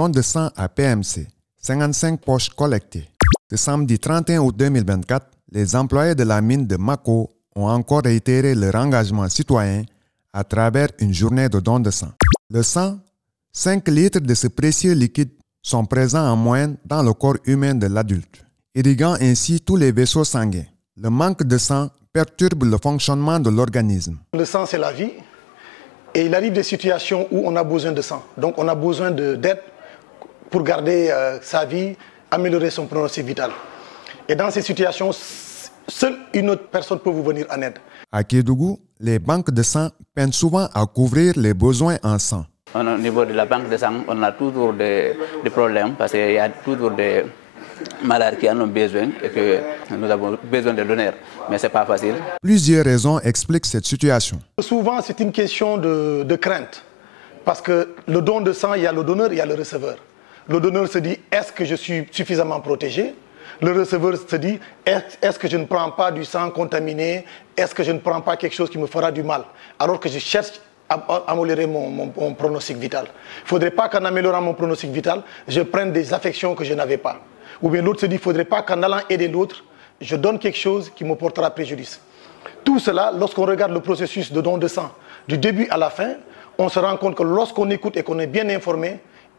don de sang à PMC, 55 poches collectées. Ce samedi 31 août 2024, les employés de la mine de Mako ont encore réitéré leur engagement citoyen à travers une journée de don de sang. Le sang, 5 litres de ce précieux liquide sont présents en moyenne dans le corps humain de l'adulte, irriguant ainsi tous les vaisseaux sanguins. Le manque de sang perturbe le fonctionnement de l'organisme. Le sang, c'est la vie. Et il arrive des situations où on a besoin de sang. Donc on a besoin d'aide pour garder sa vie, améliorer son pronostic vital. Et dans ces situations, seule une autre personne peut vous venir en aide. À Kédougou, les banques de sang peinent souvent à couvrir les besoins en sang. Au niveau de la banque de sang, on a toujours des problèmes parce qu'il y a toujours des malades qui en ont besoin et que nous avons besoin de donneurs. Mais ce n'est pas facile. Plusieurs raisons expliquent cette situation. Souvent, c'est une question de crainte. Parce que le don de sang, il y a le donneur et il y a le receveur. Le donneur se dit, est-ce que je suis suffisamment protégé? Le receveur se dit, est-ce que je ne prends pas du sang contaminé? Est-ce que je ne prends pas quelque chose qui me fera du mal? Alors que je cherche à améliorer mon pronostic vital. Il ne faudrait pas qu'en améliorant mon pronostic vital, je prenne des affections que je n'avais pas. Ou bien l'autre se dit, il ne faudrait pas qu'en allant aider l'autre, je donne quelque chose qui me portera préjudice. Tout cela, lorsqu'on regarde le processus de don de sang, du début à la fin, on se rend compte que lorsqu'on écoute et qu'on est bien informé,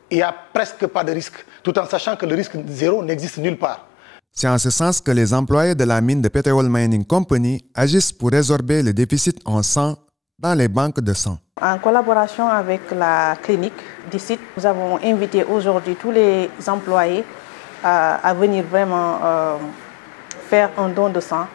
il n'y a presque pas de risque, tout en sachant que le risque zéro n'existe nulle part. C'est en ce sens que les employés de la mine de Peteol Mining Company agissent pour résorber le déficit en sang dans les banques de sang. En collaboration avec la clinique d'ici, nous avons invité aujourd'hui tous les employés à venir vraiment faire un don de sang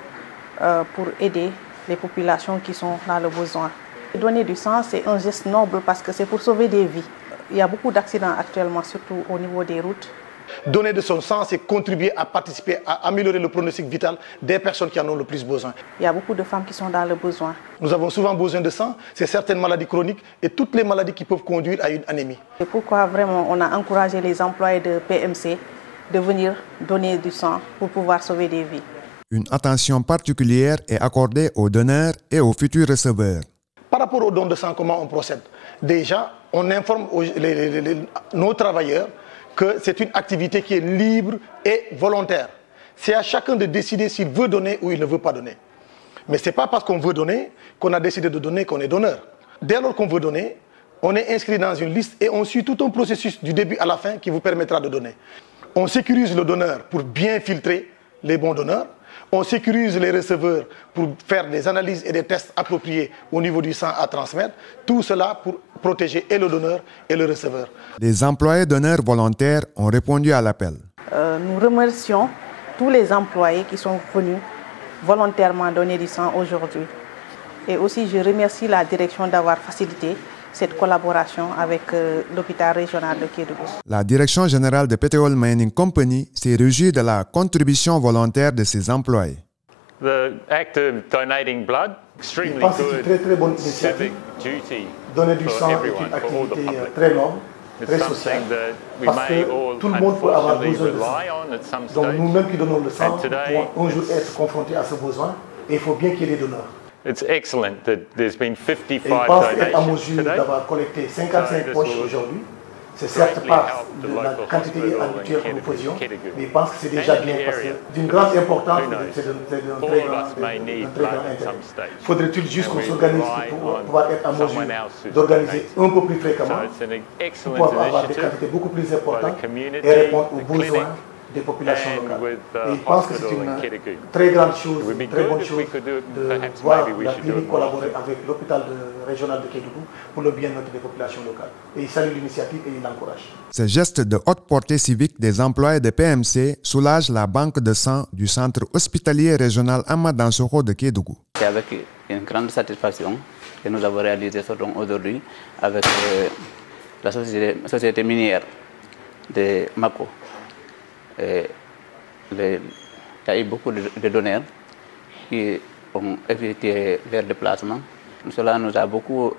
pour aider les populations qui sont dans le besoin. Donner du sang, c'est un geste noble parce que c'est pour sauver des vies. Il y a beaucoup d'accidents actuellement, surtout au niveau des routes. Donner de son sang, c'est contribuer à participer à améliorer le pronostic vital des personnes qui en ont le plus besoin. Il y a beaucoup de femmes qui sont dans le besoin. Nous avons souvent besoin de sang, c'est certaines maladies chroniques et toutes les maladies qui peuvent conduire à une anémie. C'est pourquoi vraiment on a encouragé les employés de PMC de venir donner du sang pour pouvoir sauver des vies. Une attention particulière est accordée aux donneurs et aux futurs receveurs. Par rapport au don de sang, comment on procède? Déjà, on informe nos travailleurs que c'est une activité qui est libre et volontaire. C'est à chacun de décider s'il veut donner ou il ne veut pas donner. Mais ce n'est pas parce qu'on veut donner qu'on a décidé de donner qu'on est donneur. Dès lors qu'on veut donner, on est inscrit dans une liste et on suit tout un processus du début à la fin qui vous permettra de donner. On sécurise le donneur pour bien filtrer les bons donneurs. On sécurise les receveurs pour faire des analyses et des tests appropriés au niveau du sang à transmettre. Tout cela pour protéger et le donneur et le receveur. Les employés donneurs volontaires ont répondu à l'appel. Nous remercions tous les employés qui sont venus volontairement donner du sang aujourd'hui. Et aussi, je remercie la direction d'avoir facilité cette collaboration avec l'hôpital régional de Kédougou. La direction générale de Peteol Mining Company s'est réjouie de la contribution volontaire de ses employés. The act of donating blood, extremely good civic duty Donner du for sang est everyone, une for all the activité public. très noble, très It's sociale. something that we Parce may que all tout le monde peut avoir unfortunately besoin de sang. rely on at some Donc stage. nous-mêmes qui donnons le sang, And today- nous pouvons un jour être confrontés à ce besoin et il faut bien qu'il y ait des donneurs. It's excellent that there's been Et 55 ils pensent être en donations mesure today. d'avoir collecté 55 So this poches will aujourd'hui. C'est certes greatly pas help the de la local quantité hospital habituelle que in nous faisions, Kédougou. mais ils pensent que c'est déjà And in bien the parce que area. d'une grande importance, Who knows? c'est d'un très All grand of us may need intérêt. blood at some stage. Faudrait-il juste And qu'on we s'organise rely pour on pouvoir être en someone mesure else who's d'organiser donating. un peu plus So fréquemment, it's an pour excellent pouvoir avoir des initiative quantités beaucoup plus by the importantes community, et répondre aux the besoins clinic, des populations and locales. with the Et je pense que c'est hospital in une Kédougou. très grande chose, It would be une très bonne good if chose we could do it. de Perhaps voir maybe we la should do clinique it more collaborer avec l'hôpital régional de Kédougou pour le bien-être des populations locales. Et il salue l'initiative et il l'encourage. Ces gestes de haute portée civique des employés de PMC soulagent la banque de sang du centre hospitalier régional Ahmad Dansokho de Kédougou. C'est avec une grande satisfaction que nous avons réalisé ce don aujourd'hui avec la société minière de Mako. Et il y a eu beaucoup de donneurs qui ont effectué leur déplacement. Cela nous a beaucoup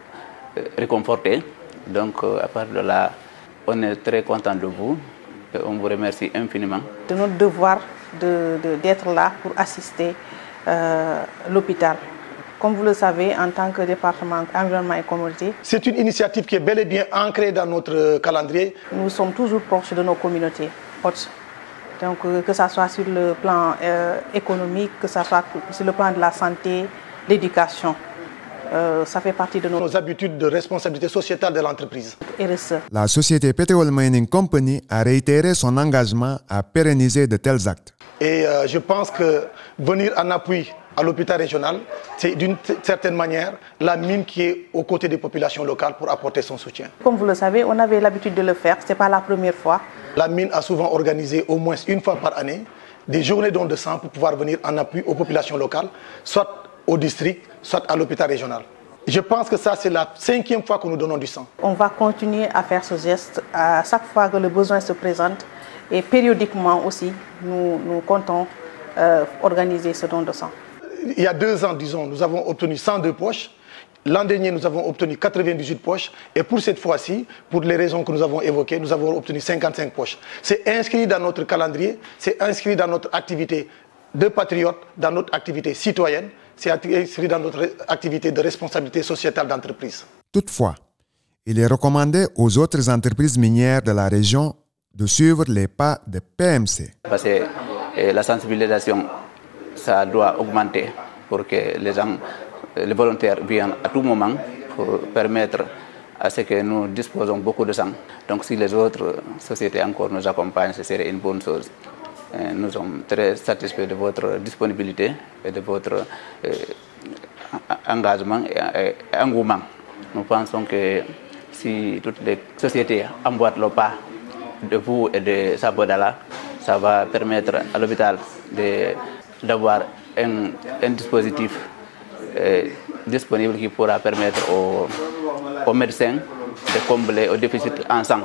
réconfortés. Donc, à part de là, on est très content de vous et on vous remercie infiniment. C'est notre devoir d'être là pour assister l'hôpital Comme vous le savez, en tant que département environnement et communauté, c'est une initiative qui est bel et bien ancrée dans notre calendrier. Nous sommes toujours proches de nos communautés. Donc, que ce soit sur le plan économique, que ce soit sur le plan de la santé, l'éducation. Ça fait partie de nos habitudes de responsabilité sociétale de l'entreprise. La société Petrol Mining Company a réitéré son engagement à pérenniser de tels actes. Et je pense que venir en appui à l'hôpital régional, c'est d'une certaine manière la mine qui est aux côtés des populations locales pour apporter son soutien. Comme vous le savez, on avait l'habitude de le faire, ce n'est pas la première fois. La mine a souvent organisé au moins une fois par année des journées dons de sang pour pouvoir venir en appui aux populations locales, soit au district, soit à l'hôpital régional. Je pense que ça, c'est la 5e fois que nous donnons du sang. On va continuer à faire ce geste à chaque fois que le besoin se présente et périodiquement aussi, nous comptons organiser ce don de sang. Il y a 2 ans, disons, nous avons obtenu 102 poches. L'an dernier, nous avons obtenu 98 poches. Et pour cette fois-ci, pour les raisons que nous avons évoquées, nous avons obtenu 55 poches. C'est inscrit dans notre calendrier, c'est inscrit dans notre activité de patriote, dans notre activité citoyenne, c'est inscrit dans notre activité de responsabilité sociétale d'entreprise. Toutefois, il est recommandé aux autres entreprises minières de la région de suivre les pas de PMC. Parce que la sensibilisation, ça doit augmenter pour que les volontaires viennent à tout moment pour permettre à ce que nous disposons beaucoup de sang. Donc si les autres sociétés encore nous accompagnent, ce serait une bonne chose. Nous sommes très satisfaits de votre disponibilité et de votre engagement et engouement. Nous pensons que si toutes les sociétés emboîtent le pas de vous et de Sabodala, ça va permettre à l'hôpital d'avoir un dispositif disponible qui pourra permettre aux médecins de combler au déficit en sang.